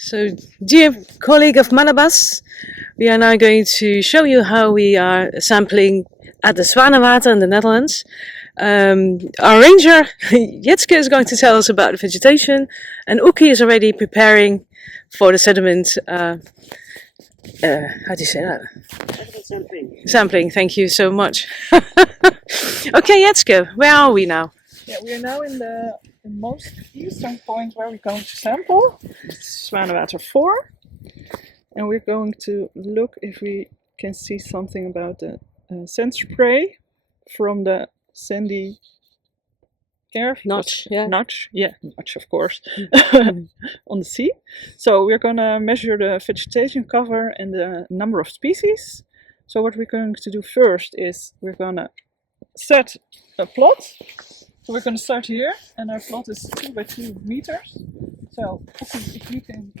So, dear colleague of Manabas, we are now going to show you how we are sampling at the Zwanewater in the Netherlands. Our ranger, Jitske, is going to tell us about the vegetation, and Uki is already preparing for the sediment. How do you say that? Sampling. Sampling, thank you so much. Okay, Jitske, where are we now? Yeah, we are now in the most eastern point where we're going to sample. It's Zwanewater 4. And we're going to look if we can see something about the sand spray from the sandy air. Notch, yeah. Notch, of course, on the sea. So we're going to measure the vegetation cover and the number of species. So what we're going to do first is we're going to set a plot. So we're going to start here, and our plot is 2 by 2 meters. So if you can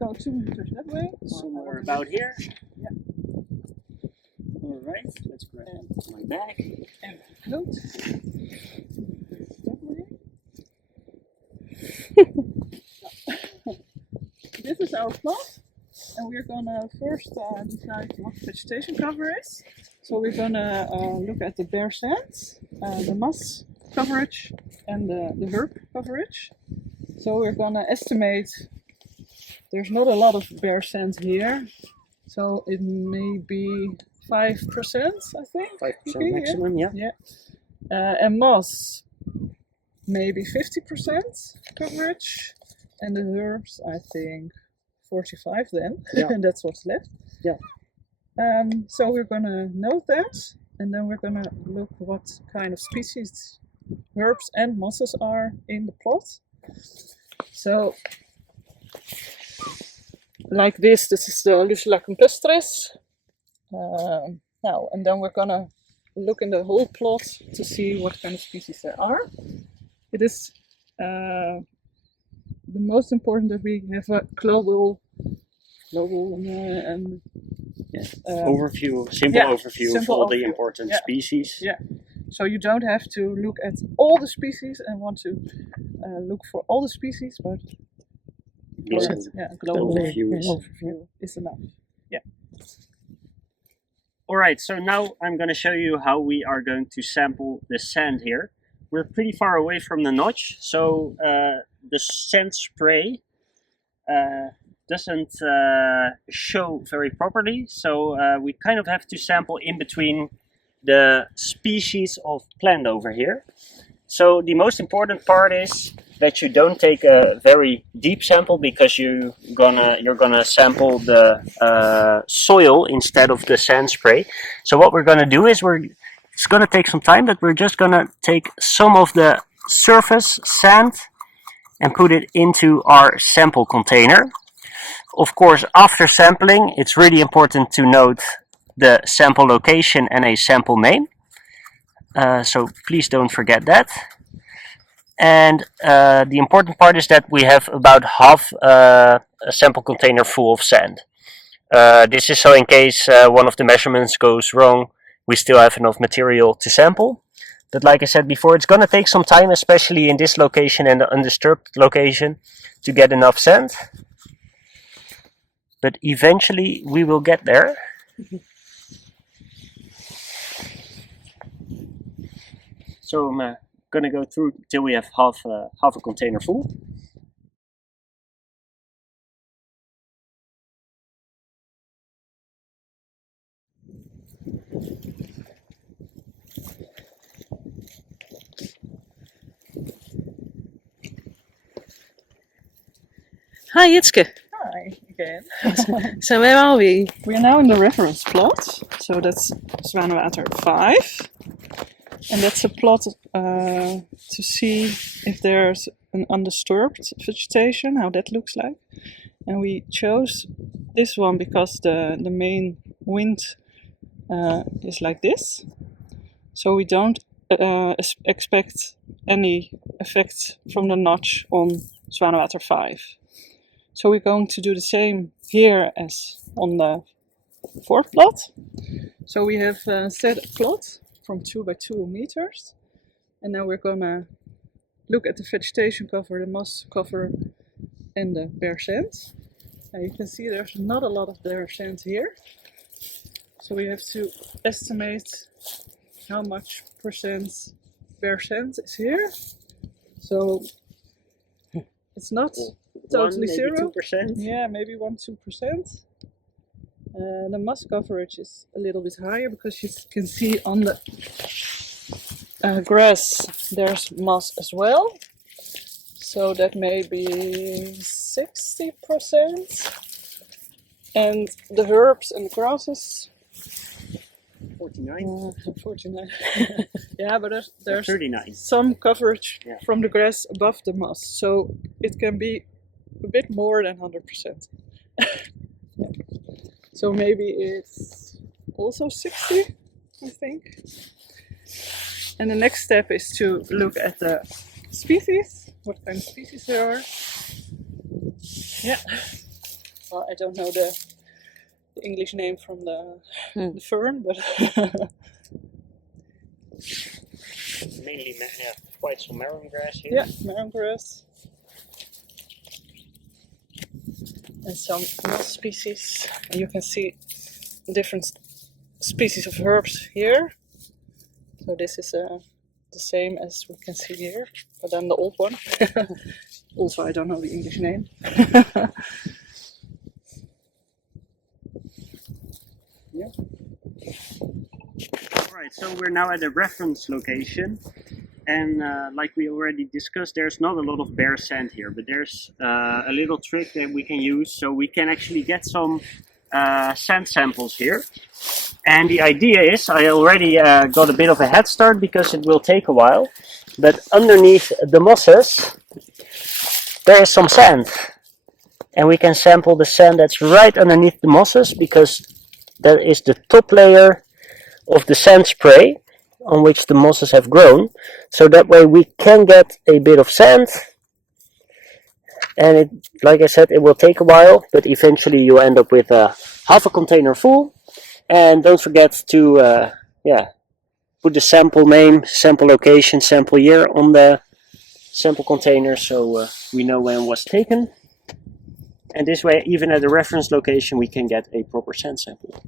go 2 meters that way. Somewhere about here. Yeah. Alright, let's grab my bag. And float. That way. This is our plot, and we're going to first decide what vegetation cover is. So we're going to look at the bare sands, the moss coverage, and the herb coverage. So we're going to estimate, there's not a lot of bare sand here, so it may be 5%, I think. 5% maximum, yeah. And moss, maybe 50% coverage, and the herbs, I think 45 then, and that's what's left. Yeah. So we're going to note that, and then we're going to look what kind of species herbs and mosses are in the plot. So, like this is the Lucilla campestris. Now, and then we're going to look in the whole plot to see what kind of species there are. It is the most important that we have a global overview, simple overview of all the important species. Yeah. So you don't have to look at all the species and want to look for all the species, but global overview is enough. Yeah. Alright, so now I'm going to show you how we are going to sample the sand here. We're pretty far away from the notch, so the sand spray doesn't show very properly, so we kind of have to sample in between the species of plant over here. So the most important part is that you don't take a very deep sample, because you're gonna sample the soil instead of the sand spray. So what we're gonna do is it's gonna take some time, but we're just gonna take some of the surface sand and put it into our sample container. Of course, after sampling, it's really important to note the sample location and a sample name. So please don't forget that. And the important part is that we have about half a sample container full of sand. This is so in case one of the measurements goes wrong, we still have enough material to sample. But like I said before, it's going to take some time, especially in this location and the undisturbed location, to get enough sand. But eventually we will get there. So I'm going to go through till we have half a container full. Hi, Jitske. Hi again. So where are we? We are now in the reference plot, so that's Zwanewater 5. And that's a plot to see if there's an undisturbed vegetation, how that looks like. And we chose this one because the main wind is like this. So we don't expect any effect from the notch on Zwanewater 5. So we're going to do the same here as on the 4th plot. So we have set a plot from 2 by 2 meters, and now we're gonna look at the vegetation cover, the moss cover, and the bare sand. And you can see there's not a lot of bare sand here. So we have to estimate how much percent bare sand is here. So it's not totally 2%. Yeah, maybe 1-2%. The moss coverage is a little bit higher because you can see on the grass there's moss as well. So that may be 60%. And the herbs and grasses 49. 49. Yeah, but there's 39. some coverage Yeah. from the grass above the moss, so it can be a bit more than 100%. Yeah. So maybe it's also 60, I think. And the next step is to look at the species, what kind of species there are. Yeah. Well, I don't know the English name from the fern, but Mainly quite some marron grass here. yeah, marron grass. And some moss species. And you can see different species of herbs here. So this is the same as we can see here, but then the old one. Also, I don't know the English name. Yeah. Alright, so we're now at the reference location. And like we already discussed, there's not a lot of bare sand here, but there's a little trick that we can use so we can actually get some sand samples here. And the idea is, I already got a bit of a head start because it will take a while, but underneath the mosses there is some sand. And we can sample the sand that's right underneath the mosses because that is the top layer of the sand spray on which the mosses have grown. So that way we can get a bit of sand. And it, like I said, it will take a while, but eventually you end up with half a container full. And don't forget to put the sample name, sample location, sample year on the sample container so we know when it was taken. And this way, even at the reference location, we can get a proper sand sample.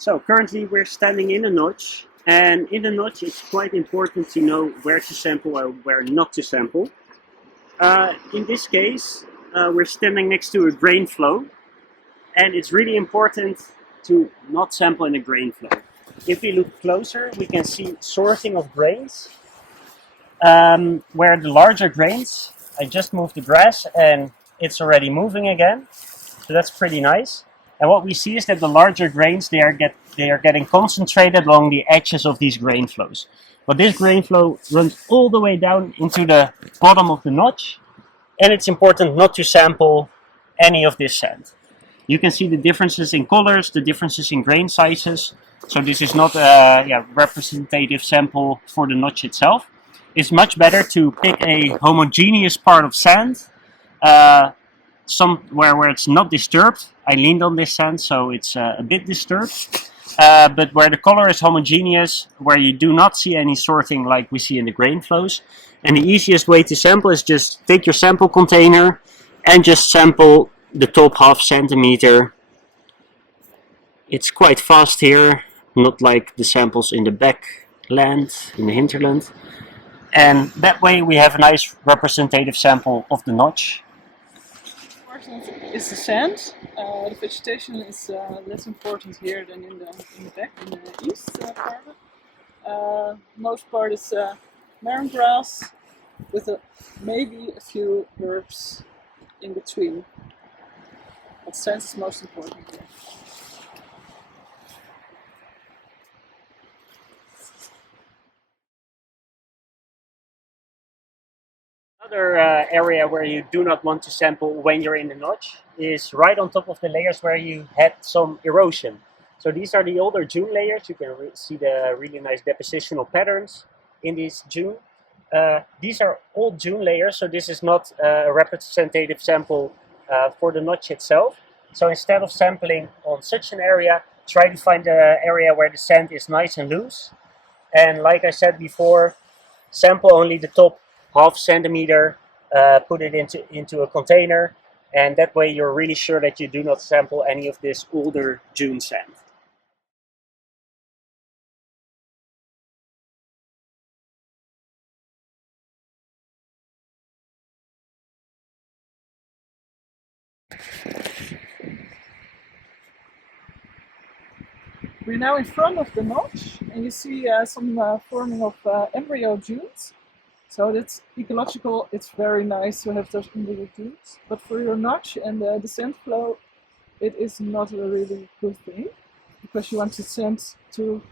So currently we're standing in a notch, and in the notch it's quite important to know where to sample or where not to sample. In this case, we're standing next to a grain flow, and it's really important to not sample in a grain flow. If we look closer, we can see sorting of grains, where the larger grains, I just moved the grass and it's already moving again, so that's pretty nice. And what we see is that the larger grains, they are getting concentrated along the edges of these grain flows. But this grain flow runs all the way down into the bottom of the notch, and it's important not to sample any of this sand. You can see the differences in colors, the differences in grain sizes. So this is not a representative sample for the notch itself. It's much better to pick a homogeneous part of sand, somewhere where it's not disturbed. I leaned on this sand, so it's a bit disturbed. But where the color is homogeneous, where you do not see any sorting like we see in the grain flows. And the easiest way to sample is just take your sample container and just sample the top half centimeter. It's quite fast here, not like the samples in the backland, in the hinterland. And that way we have a nice representative sample of the notch. important is the sand. The vegetation is less important here than in the back, in the east part. Most part is marram grass with maybe a few herbs in between. But sand is most important here. Another area where you do not want to sample when you're in the notch is right on top of the layers where you had some erosion. So these are the older dune layers. You can see the really nice depositional patterns in these dune. These are old dune layers, so this is not a representative sample for the notch itself. So instead of sampling on such an area, try to find the area where the sand is nice and loose. And like I said before, sample only the top half centimeter, put it into a container, and that way you're really sure that you do not sample any of this older dune sand. We're now in front of the notch, and you see some forming of embryo dunes. So that's ecological, it's very nice to have those embryo dunes. But for your notch and the sand flow, it is not a really good thing, because you want the sand to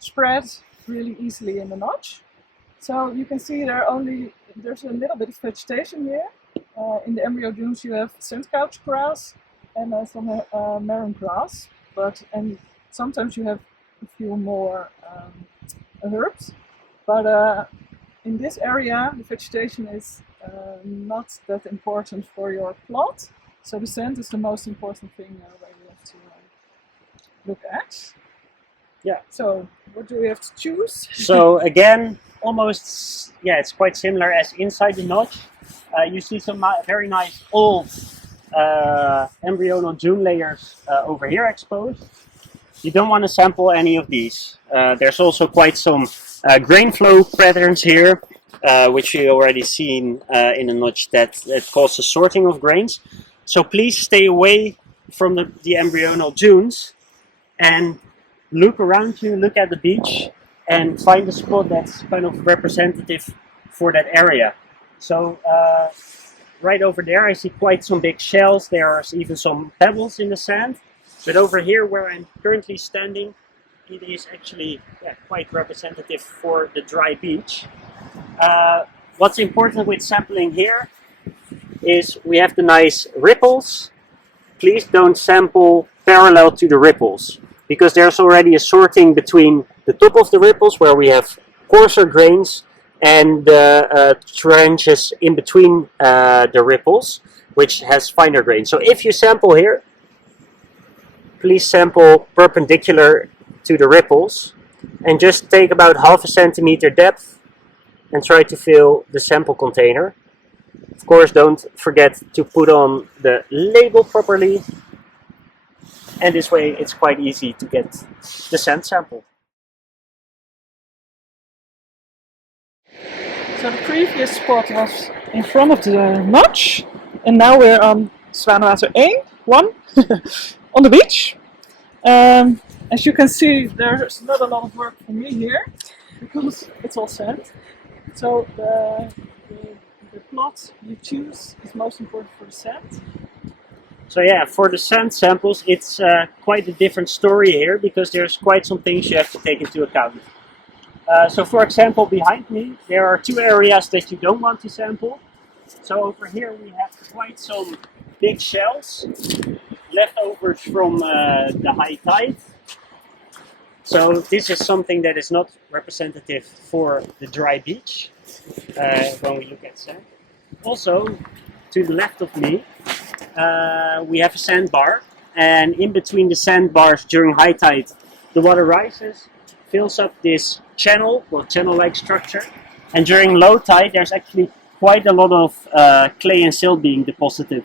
spread really easily in the notch. So you can see there's a little bit of vegetation here. In the embryo dunes you have sand couch grass and some marram grass. And sometimes you have a few more herbs, but in this area the vegetation is not that important for your plot, so the sand is the most important thing where you have to look at. Yeah. So what do we have to choose? So again, almost, yeah, it's quite similar as inside the notch. You see some very nice old embryonal dune layers over here exposed. You don't want to sample any of these. There's also quite some grain flow patterns here, which you already seen in the notch that causes sorting of grains. So please stay away from the embryonal dunes and look around you, look at the beach, and find a spot that's kind of representative for that area. So right over there I see quite some big shells. There's even some pebbles in the sand. But over here where I'm currently standing, it is actually quite representative for the dry beach. What's important with sampling here is we have the nice ripples. Please don't sample parallel to the ripples, because there's already a sorting between the top of the ripples where we have coarser grains and the trenches in between the ripples, which has finer grains. So if you sample here, please sample perpendicular to the ripples and just take about half a centimeter depth and try to fill the sample container. Of course, don't forget to put on the label properly, and this way it's quite easy to get the sand sample. So the previous spot was in front of the notch, and now we're on Zwanewater 1 on the beach. As you can see, there's not a lot of work for me here because it's all sand. So the plot you choose is most important for the sand. So yeah, for the sand samples, it's quite a different story here, because there's quite some things you have to take into account. So for example, behind me, there are two areas that you don't want to sample. So over here we have quite some big shells, leftovers from the high tide. So this is something that is not representative for the dry beach when we look at sand. Also, to the left of me, we have a sandbar, and in between the sandbars during high tide, the water rises, fills up this channel, or channel-like structure, and during low tide there's actually quite a lot of clay and silt being deposited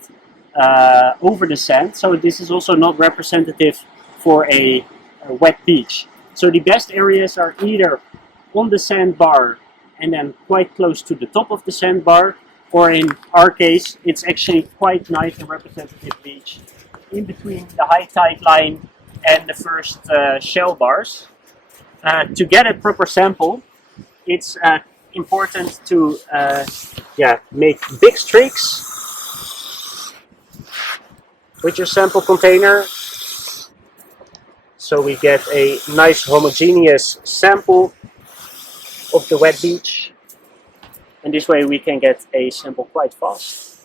over the sand, so this is also not representative for a wet beach. So the best areas are either on the sandbar and then quite close to the top of the sandbar, or in our case, it's actually quite nice and representative beach in between the high tide line and the first shell bars. To get a proper sample, it's important to make big streaks with your sample container, so we get a nice homogeneous sample of the wet beach, and this way we can get a sample quite fast.